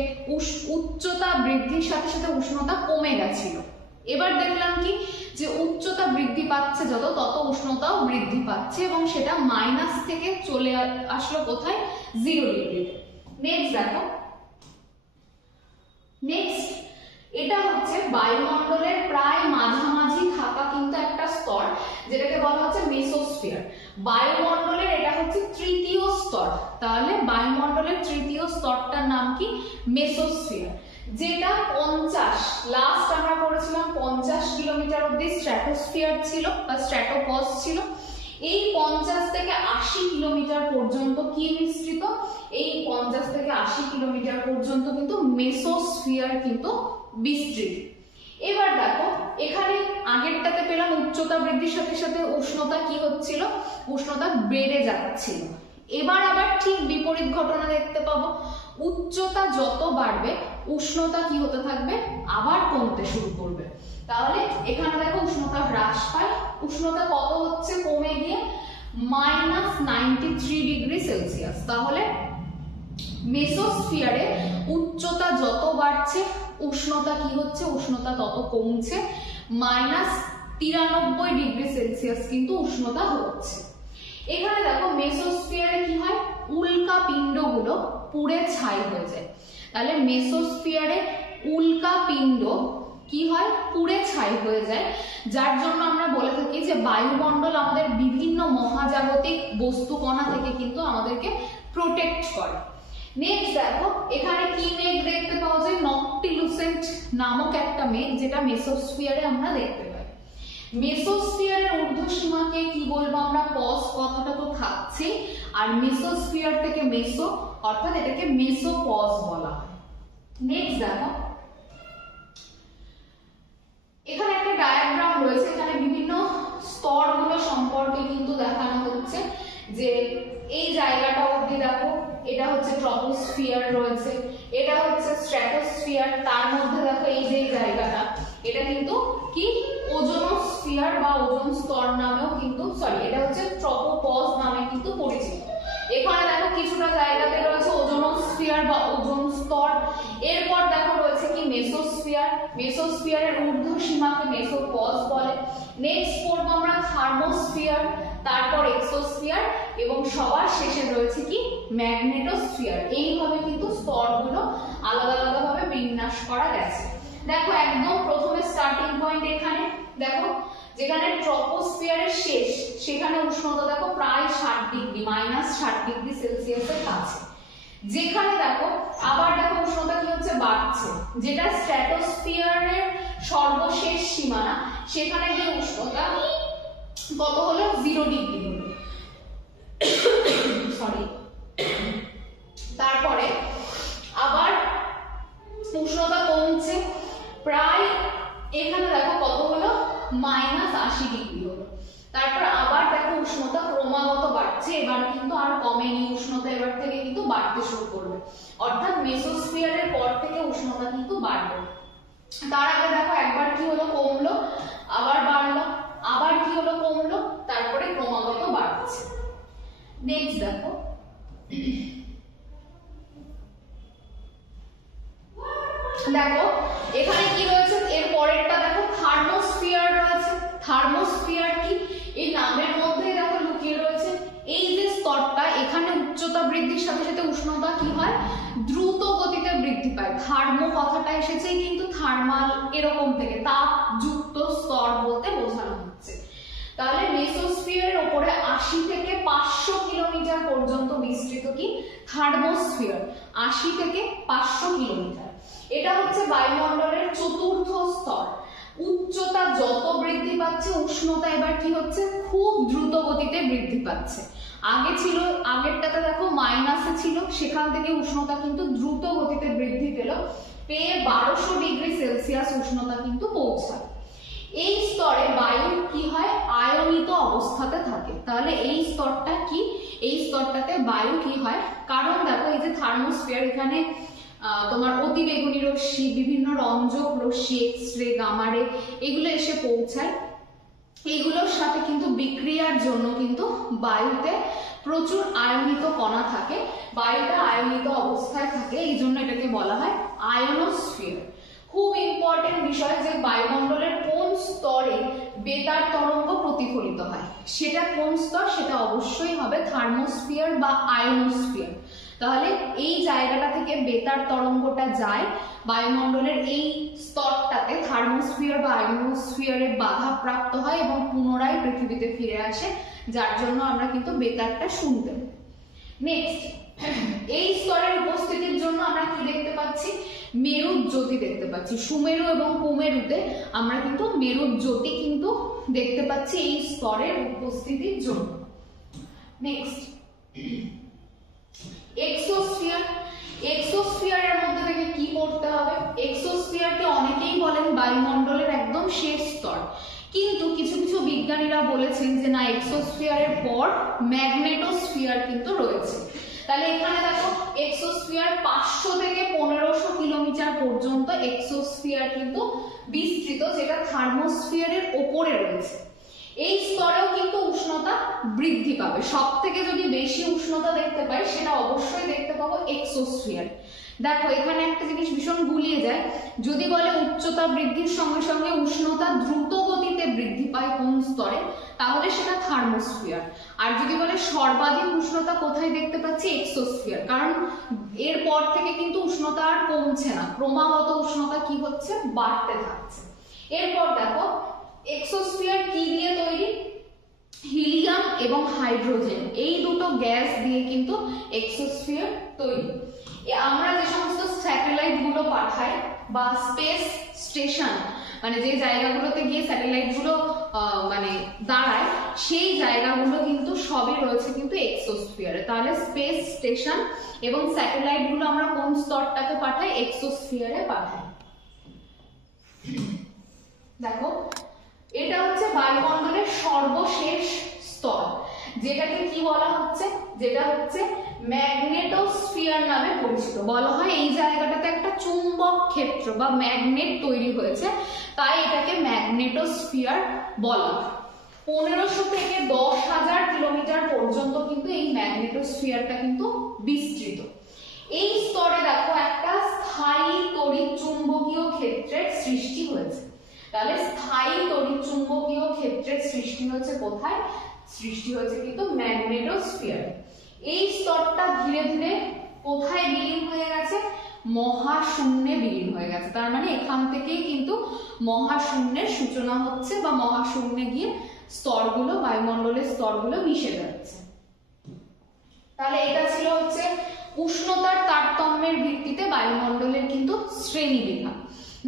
উচ্চতা বৃদ্ধির সাথে সাথে উষ্ণতা কমে গেছিল। এবার দেখলাম কি, যে উচ্চতা বৃদ্ধি পাচ্ছে যত, তত উষ্ণতাও বৃদ্ধি পাচ্ছে এবং সেটা মাইনাস থেকে চলে আসলো কোথায়? 0 ডিগ্রিতে। নেক্সট দেখো, নেক্সট এটা হচ্ছে বায়ুমণ্ডলের প্রায় মাঝামাঝি থাকা কিন্তু একটা স্তর, যেটাকে বলা হচ্ছে মেসোস্ফিয়ার। বায়ুমণ্ডলের এটা হচ্ছে তৃতীয় স্তর। তাহলে বায়ুমণ্ডলের তৃতীয় স্তরটার নাম কি? মেসোস্ফিয়ার। যেটা 50, লাস্ট আমরা পড়েছিলাম 50 কিলোমিটার অব্দি স্ট্র্যাটোস্ফিয়ার ছিল বা স্ট্র্যাটোপজ ছিল। এই 50 থেকে 80 কিলোমিটার পর্যন্ত কি বিস্তৃত? এই 50 থেকে 80 কিলোমিটার পর্যন্ত কিন্তু মেসোস্ফিয়ার কিন্তু বিস্তৃত। এবার দেখো, এখানে আগেরটাতে পেলাম উচ্চতা বৃদ্ধির সাথে সাথে উষ্ণতা কি হচ্ছিল? উষ্ণতা বেড়ে যাচ্ছিল। এবার আবার ঠিক বিপরীত ঘটনা দেখতে পাবো। উচ্চতা যত বাড়বে উষ্ণতা কি হতে থাকবে? আবার কমতে শুরু করবে। তাহলে এখানে দেখো উষ্ণতা হ্রাস পায়। উষ্ণতা কত হচ্ছে? কমে গিয়ে -93 ডিগ্রি সেলসিয়াস। তাহলে মেসোস্ফিয়ারে উচ্চতা যত বাড়ছে উষ্ণতা কি হচ্ছে, উষ্ণতা তত কমছে, -93°C কিন্তু উষ্ণতা হচ্ছে। এখানে দেখো মেসোস্ফিয়ারে কি হয়, উল্কা পিণ্ডগুলো পুড়ে ছাই হয়ে যায়। তাহলে মেসোস্ফিয়ারে উল্কা পিণ্ড কি হয়, পুড়ে ছাই হয়ে যায়, যার জন্য আমরা বলে থাকি যে বায়ুমণ্ডল আমাদের বিভিন্ন মহাজাগতিক বস্তুকণা থেকে কিন্তু আমাদেরকে প্রোটেক্ট করে। নেক্সট দেখো এখানে কি মেঘ দেখতে পাওয়া যায়, নক্টিলুসেন্ট নামক একটা মেঘ, যেটা মেসোস্ফিয়ারে আমরা দেখতে পাই। মেসোস্ফিয়ারের ঊর্ধ্বসীমাকে কি বলবো আমরা, পজ, কথাটা তো থাকছে, আর মেসোস্ফিয়ার থেকে মেসো অর্থাৎ এটাকে মেসোপজ বলা হয়। নেক্সট দেখো এখানে একটা ডায়াগ্রাম রয়েছে, এখানে বিভিন্ন স্তরগুলো সম্পর্কে কিন্তু দেখানো হচ্ছে, যে এই জায়গাটা অবধি দেখো এটা হচ্ছে ট্রপোস্ফিয়ার রয়েছে, এটা হচ্ছে স্ট্র্যাটোস্ফিয়ার, তার মধ্যে দেখো এই যে জায়গাটা এটা কিন্তু কি ওজোনোস্ফিয়ার বা ওজোন স্তর নামেও কিন্তু, সরি এটা হচ্ছে ট্রপোপজ নামে কিন্তু পরিচিত। এখানে দেখো কিছুটা জায়গাতে রয়েছে ওজোনোস্ফিয়ার বা ওজোন স্তর, এরপর দেখো রয়েছে কি মেসোস্ফিয়ার, মেসোস্ফিয়ারের ঊর্ধ্বসীমাকে মেসোপজ বলে। নেক্সট পড়বো আমরা থার্মোস্ফিয়ার, তারপর এক্সোস্ফিয়ার এবং সবার শেষে রয়েছে কি ম্যাগনেটোস্ফিয়ার। এইভাবে কিন্তু স্তরগুলো আলাদা আলাদা ভাবে বিন্যাস করা গেছে। দেখো একদম প্রথমে স্টার্টিং পয়েন্ট এখানে দেখো, যেখানে ট্রপোস্ফিয়ারের শেষ সেখানে উষ্ণতা দেখো প্রায় 60°, -60°C এর কাছে। যেখানে দেখো আবার দেখো উষ্ণতা কি হচ্ছে, বাড়ছে, যেটা স্ট্র্যাটোস্ফিয়ারের সর্বশেষ সীমানা, সেখানে যে উষ্ণতা কত হলো, 0° হলো, সরি। তারপরে আবার উষ্ণতা কমছে, প্রায় এখানে দেখো কত হলো, -80° হলো। তারপর আবার দেখো উষ্ণতা ক্রমাগত বাড়ছে, এবার কিন্তু আর কমেনি, উষ্ণতা এবার থেকে কিন্তু বাড়তে শুরু করবে, অর্থাৎ মেসোস্ফিয়ারের পর থেকে উষ্ণতা কিন্তু বাড়বে। তার আগে দেখো একবার কি হলো, কমলো, আবার বাড়লো, আবার কি হলো, কমলো, তারপরে ক্রমাগত বাড়ছে। নেক্সট দেখো দেখো এখানে কি রয়েছে, এর পরেরটা দেখো থার্মোস্ফিয়ার রয়েছে। থার্মোস্ফিয়ার কি, এই নামের মধ্যে দেখো লুকিয়ে রয়েছে এই যে স্তরটা, এখানে উচ্চতা বৃদ্ধির সাথে সাথে উষ্ণতা কি হয়, দ্রুত গতিতে বৃদ্ধি পায়। থার্মো কথাটা এসেছে কিন্তু থার্মাল এরকম থেকে, তাপ যুক্ত স্তর বলতে বোঝানো হচ্ছে। তাহলে মেসোস্ফিয়ারের উপরে 80 থেকে 500 কিলোমিটার পর্যন্ত বিস্তৃত কি থার্মোস্ফিয়ার, 80 থেকে 500 কিলোমিটার। এটা হচ্ছে বায়ুমণ্ডলের চতুর্থ স্তর। উচ্চতা যত বৃদ্ধি পাচ্ছে উষ্ণতা এবার কি হচ্ছে, খুব দ্রুত গতিতে বৃদ্ধি পাচ্ছে। আগে ছিল, আগেরটাতে দেখো মাইনাসে ছিল, সেখান থেকে উষ্ণতা কিন্তু দ্রুত গতিতে বৃদ্ধি পেয়ে 1200°C উষ্ণতা কিন্তু পৌঁছায়। এই স্তরে বায়ু কি হয়, আয়নিত অবস্থাতে থাকে। তাহলে এই স্তরটা কি, এই স্তরটাতে বায়ু কি হয়, কারণ দেখো এই যে থার্মোস্ফিয়ার, এখানে তোমার অতিবেগুনি রশ্মি, বিভিন্ন রঞ্জক রশ্মি, এক্স-রে, গামা রে, এগুলো এসে পৌঁছায়। এগুলোর সাথে কিন্তু বিক্রিয়ার জন্য কিন্তু বায়ুতে প্রচুর আয়নিত কণা থাকে, বায়ুটা আয়নিত অবস্থায় থাকে, এই জন্য এটাকে বলা হয় আয়নোস্ফিয়ার। খুব ইম্পর্টেন্ট বিষয় যে বায়ুমণ্ডলের কোন স্তরে বেতার তরঙ্গ প্রতিফলিত হয়, সেটা কোন স্তর, সেটা অবশ্যই হবে থার্মোস্ফিয়ার বা আয়নোস্ফিয়ার। তাহলে এই জায়গাটা থেকে বেতার তরঙ্গটা যায় বায়ুমণ্ডলের এই স্তরটাতে, থার্মোস্ফিয়ার বা আয়নোস্ফিয়ারে বাধা প্রাপ্ত হয় এবং পুনরায় পৃথিবীতে ফিরে আসে, যার জন্য আমরা কিন্তু বেতারটা শুনতে পাই। নেক্সট, এই স্তরের উপস্থিতির জন্য আমরা কি দেখতে পাচ্ছি, মেরুজ্যোতি দেখতে পাচ্ছি। সুমেরু এবং কুমেরুতে আমরা কিন্তু মেরুজ্যোতি কিন্তু দেখতে পাচ্ছি এই স্তরের উপস্থিতির জন্য। Next, exosphere. এক্সোস্ফিয়ারের মধ্যে থেকে কি পড়তে হবে, এক্সোস্ফিয়ারকে অনেকেই বলেন বায়ুমণ্ডলের একদম শেষ স্তর, কিন্তু কিছু কিছু বিজ্ঞানীরা বলেছেন যে না, এক্সোস্ফিয়ারের পর ম্যাগনেটোস্ফিয়ার কিন্তু রয়েছে। তাহলে এখানে দেখো এক্সোস্ফিয়ার 500 থেকে 1500 কিলোমিটার পর্যন্ত এক্সোস্ফিয়ার কিন্তু বিস্তৃত, যেটা থার্মোস্ফিয়ারের ওপরে রয়েছে। এই স্তরেও কিন্তু উষ্ণতা বৃদ্ধি পাবে। সব থেকে যদি বেশি উষ্ণতা দেখতে পাই সেটা অবশ্যই দেখতে পাবো এক্সোস্ফিয়ার। দেখো এখানে একটা জিনিস ভীষণ গুলিয়ে যায়, যদি বলে উচ্চতা বৃদ্ধির সঙ্গে সঙ্গে উষ্ণতা দ্রুত গতিতে বৃদ্ধি পায় কোন স্তরে, তাহলে সেটা থার্মোস্ফিয়ার। আর যদি বলে সর্বাধিক উষ্ণতা কোথায় দেখতে পাচ্ছি, এক্সোস্ফিয়ার, কারণ এরপর থেকে কিন্তু উষ্ণতা আর কমছে না, ক্রমাগত উষ্ণতা কি হচ্ছে, বাড়তে থাকছে। এরপর দেখো এক্সোস্ফিয়ার কি দিয়ে তৈরি, হিলিয়াম এবং হাইড্রোজেন, এই দুটো গ্যাস দিয়ে কিন্তু এক্সোস্ফিয়ার তৈরি। আমরা যে সমস্ত স্যাটেলাইট গুলো পাঠাই বা স্পেস স্টেশন, মানে যে জায়গাগুলোতে গিয়ে স্যাটেলাইট গুলো মানে দাঁড়ায়, সেই জায়গাগুলো কিন্তু সবই রয়েছে কিন্তু এক্সোস্ফিয়ারে। তাহলে স্পেস স্টেশন এবং স্যাটেলাইট গুলো আমরা কোন স্তরটাকে পাঠাই, এক্সোস্ফিয়ারে পাঠাই। দেখো এটা হচ্ছে বায়ুমণ্ডলের সর্বশেষ স্তর, যেটাকে কি বলা হচ্ছে, যেটা হচ্ছে ম্যাগনেটোস্ফিয়ার নামে পরিচিত। বলা হয় এই জায়গাটাতে একটা চুম্বক ক্ষেত্র বা ম্যাগনেট তৈরি হয়েছে, তাই এটাকে ম্যাগনেটোস্ফিয়ার বলা। 1500 থেকে 10,000 কিলোমিটার পর্যন্ত কিন্তু এই ম্যাগনেটোস্ফিয়ারটা কিন্তু বিস্তৃত। এই স্তরে দেখো একটা স্থায়ী তড়িৎ চুম্বকীয় ক্ষেত্রের সৃষ্টি হয়েছে। তাহলে স্থায়ী তড়িৎ চুম্বকীয় ক্ষেত্রের সৃষ্টি হয়েছে কোথায়, সৃষ্টি হয়েছে কিন্তু ম্যাগনেটোস্ফিয়ার। এই স্তরটা ধীরে ধীরে কোথায় বিলীন হয়ে গেছে, মহাশূন্যে বিলীন হয়ে গেছে। তার মানে এখান থেকেই কিন্তু মহাশূন্যের সূচনা হচ্ছে বা মহাশূন্যে গিয়ে স্তরগুলো, বায়ুমণ্ডলের স্তরগুলো মিশে যাচ্ছে। তাহলে এটা ছিল হচ্ছে উষ্ণতার তারতম্যের ভিত্তিতে বায়ুমণ্ডলের কিন্তু শ্রেণী বিভাগ।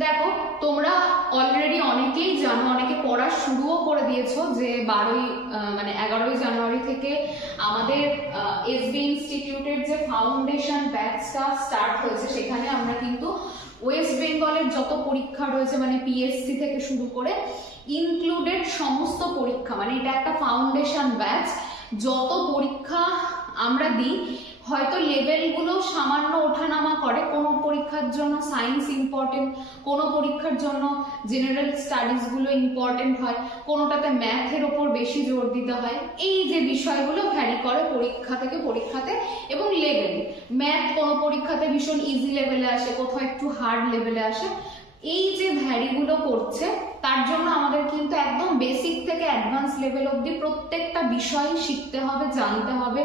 দেখো তোমরা অলরেডি অনেকেই জানো, অনেকে পড়া শুরুও করে দিয়েছো যে 11ই জানুয়ারি থেকে আমাদের এসবি ইনস্টিটিউটের যে ফাউন্ডেশন ব্যাচটা স্টার্ট হয়েছে, সেখানে আমরা কিন্তু ওয়েস্ট বেঙ্গলের যত পরীক্ষা রয়েছে, মানে পিএসসি থেকে শুরু করে ইনক্লুডেড সমস্ত পরীক্ষা, মানে এটা একটা ফাউন্ডেশন ব্যাচ, যত পরীক্ষা আমরা দিই, হয়তো লেভেলগুলো সামান্য ওঠানামা করে, কোনো পরীক্ষার জন্য সায়েন্স ইম্পর্টেন্ট, কোনো পরীক্ষার জন্য জেনারেল স্টাডিজ গুলো ইম্পর্টেন্ট হয়, কোনোটাতে ম্যাথের ওপর বেশি জোর দিতে হয়। এই যে বিষয়গুলো ভ্যারি করে পরীক্ষা থেকে পরীক্ষাতে এবং লেভেল, ম্যাথ কোনো পরীক্ষাতে ভীষণ ইজি লেভেলে আসে, কোথাও একটু হার্ড লেভেলে আসে। এই যে ভ্যারিগুলো করছে, তার জন্য আমাদের কিন্তু একদম বেসিক থেকে অ্যাডভান্স লেভেল অবধি প্রত্যেকটা বিষয় শিখতে হবে, জানতে হবে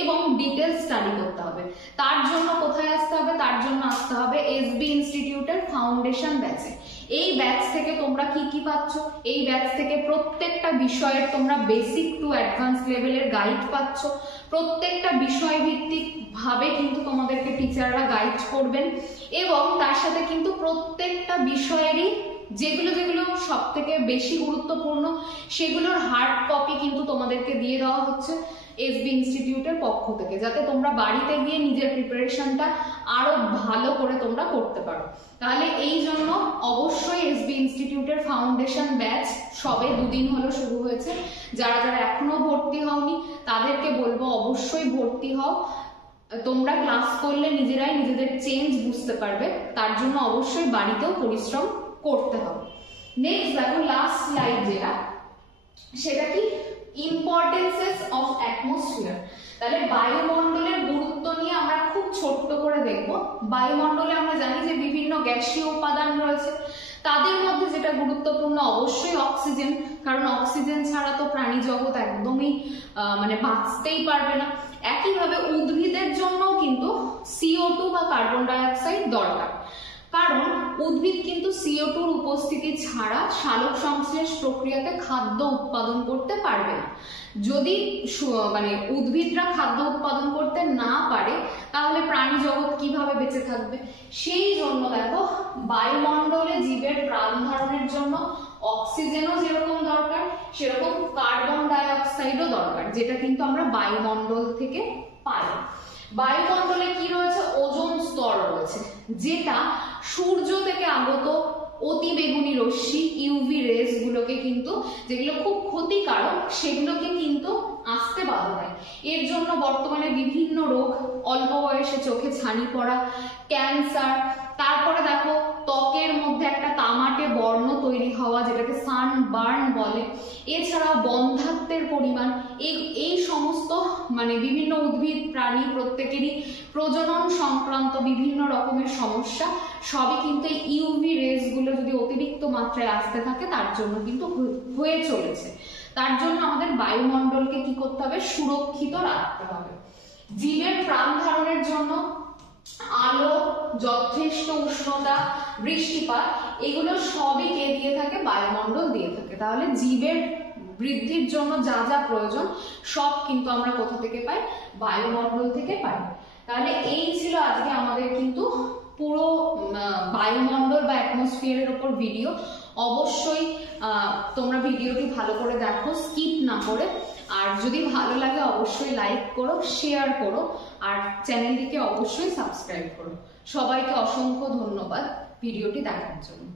এবং ডিটেল স্টাডি করতে হবে। তার জন্য কোথায় আসতে হবে, তার জন্য আসতে হবে এসবি ইনস্টিটিউটের ফাউন্ডেশন ব্যাচে। এই ব্যাচ থেকে তোমরা কি কি পাচ্ছ, এই ব্যাচ থেকে প্রত্যেকটা বিষয়ের তোমরা বেসিক টু অ্যাডভান্স লেভেলের গাইড পাচ্ছ। প্রত্যেকটা বিষয় ভিত্তিক ভাবে কিন্তু তোমাদেরকে টিচাররা গাইড করবেন এবং তার সাথে কিন্তু প্রত্যেকটা বিষয়েরই যেগুলো যেগুলো সব থেকে বেশি গুরুত্বপূর্ণ সেগুলোর হার্ড কপি কিন্তু তোমাদেরকে দিয়ে দেওয়া হচ্ছে এসবি ইনস্টিটিউটের পক্ষ থেকে, যাতে তোমরা বাড়িতে গিয়ে নিজের প্রিপারেশনটা আরো ভালো করে তোমরা করতে পারো। তাহলে এই জন্য অবশ্যই এসবি ইনস্টিটিউটের ফাউন্ডেশন ব্যাচ সবে 2 দিন হলো শুরু হয়েছে। যারা যারা এখনো ভর্তি হওনি তাদেরকে বলবো অবশ্যই ভর্তি হও। তোমরা ক্লাস করলে নিজেরাই নিজেদের চেঞ্জ বুঝতে পারবে, তার জন্য অবশ্যই বাড়িতেও পরিশ্রম করতে হবে। নেক্সট দেখো লাস্ট স্লাইড যেটা, সেটা কি, ইম্পর্টেন্সেস অফ অ্যাটমসফিয়ার। তাহলে বায়ুমণ্ডলের গুরুত্ব নিয়ে আমরা খুব ছোট্ট করে দেখব। বায়ুমণ্ডলে আমরা জানি যে বিভিন্ন গ্যাসীয় উপাদান রয়েছে, তাদের মধ্যে যেটা গুরুত্বপূর্ণ অবশ্যই অক্সিজেন, কারণ অক্সিজেন ছাড়া তো প্রাণী জগৎ একদমই মানে বাঁচতেই পারবে না। একইভাবে উদ্ভিদের জন্য কিন্তু CO2 বা কার্বন ডাই অক্সাইড দরকার, কারণ উদ্ভিদ কিন্তু CO2-র উপস্থিতি ছাড়া সালোক সংশ্লেষ প্রক্রিয়াতে খাদ্য উৎপাদন করতে পারবে না। যদি মানে উদ্ভিদরা খাদ্য উৎপাদন করতে না পারে, তাহলে প্রাণী জগৎ কিভাবে বেঁচে থাকবে? সেই জন্য দেখো বায়ুমণ্ডলে জীবের প্রাণ ধারণের জন্য অক্সিজেনও যেরকম দরকার, সেরকম কার্বন ডাই অক্সাইডও দরকার, যেটা কিন্তু আমরা বায়ুমণ্ডল থেকে পাই। বায়ুমণ্ডলে কি রয়েছে, ওজোন স্তর রয়েছে, যেটা সূর্য থেকে আগত অতি বেগুনি রশ্মি ইউভি রেজ গুলোকে কিন্তু, যেগুলো খুব ক্ষতিকারক, সেগুলোকে কিন্তু আসতে বাধা দেয়। এর জন্য বর্তমানে বিভিন্ন রোগ, অল্প বয়সে চোখে ছানি পড়া, ক্যান্সার, তারপরে দেখো ত্বকের মধ্যে একটা তামাটে বর্ণ তৈরি হওয়া, যেটাকে সান সানবার্ন বলে, এছাড়াও বন্ধ্যাত্বের পরিমাণ, এই সমস্ত মানে বিভিন্ন উদ্ভিদ প্রাণী প্রত্যেকেরই প্রজনন সংক্রান্ত বিভিন্ন রকমের সমস্যা সবই কিন্তু এই ইউভি রেসগুলো যদি অতিরিক্ত মাত্রায় আসতে থাকে তার জন্য কিন্তু হয়ে চলেছে। তার জন্য আমাদের বায়ুমণ্ডলকে কি করতে হবে, সুরক্ষিত রাখতে হবে। জীবের প্রাণ ধারণের জন্য আলো, যথেষ্ট উষ্ণতা, বৃষ্টিপাত এগুলো সবই কে দিয়ে থাকে, বায়ুমণ্ডল দিয়ে থাকে। তাহলে জীবের বৃদ্ধির জন্য যা যা প্রয়োজন সব কিন্তু আমরা কোথা থেকে পাই, বায়ুমণ্ডল থেকে পাই। তাহলে এই ছিল আজকে আমাদের কিন্তু পুরো বায়ুমণ্ডল বা অ্যাটমসফিয়ারের উপর ভিডিও। অবশ্যই তোমরা ভিডিওটি ভালো করে দেখো, স্কিপ না করে। আর যদি ভালো লাগে অবশ্যই লাইক করো, শেয়ার করো, আর চ্যানেলটিকে অবশ্যই সাবস্ক্রাইব করো। সবাইকে অসংখ্য ধন্যবাদ ভিডিওটি দেখার জন্য।